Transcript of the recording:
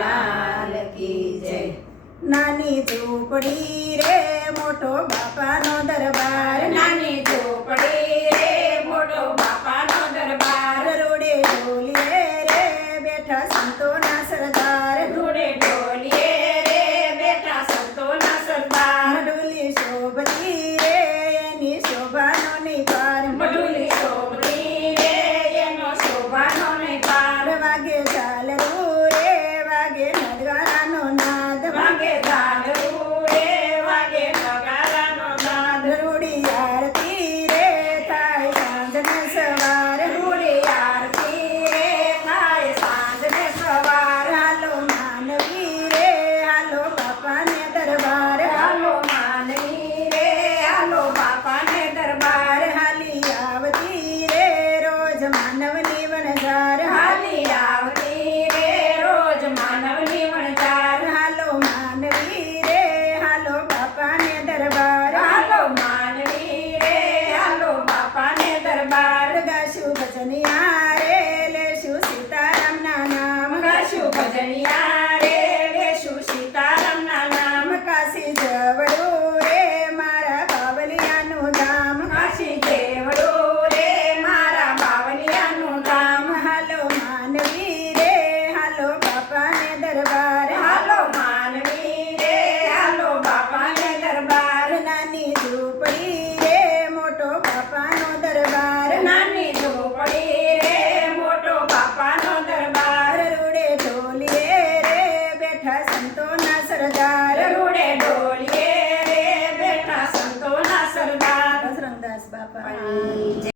લાલ કી જય। નાની ઝૂંપડી રે મોટો બાપાનો દરબાર, નાની ઝૂંપડી રે મોટો બાપાનો દરબાર, રોડે ઢોલીએ રે બેઠા સંતોના સરદાર, ધૂળે ઢોલીએ રે બેઠા સંતોના સરદાર, મઢુલી શોભતી રે એની શોભાનો નહીં પાર, મઢુલી શોભતી રે એનો શોભાનો નહીં પાર, વાગે ઝાલરું રે વાગે નગારાનો નાદ, વાગે ઝાલરું રે વાગે નગારાનો નાદ, રૂડી આરતી રે થાય સાંજને સવાર, ધૂળી આરતી રે થાય સાંજને સવાર, હાલો માનવી રે હાલો બાપાને દરબાર, હાલો માનવી રે હાલો બાપાને દરબાર, હાલી આવતી રે રોજ માનવની વણઝાર, હાલી આવતી રે રોજ માનવની વણઝાર, હાલો માનવી રે હાલો બાપાને દરબાર, હાલો માનવી રે હાલો બાપાને દરબાર, ગાશું ભજનિયા રે લેશું સીતારામના નામ, ગાશું ભજનિયા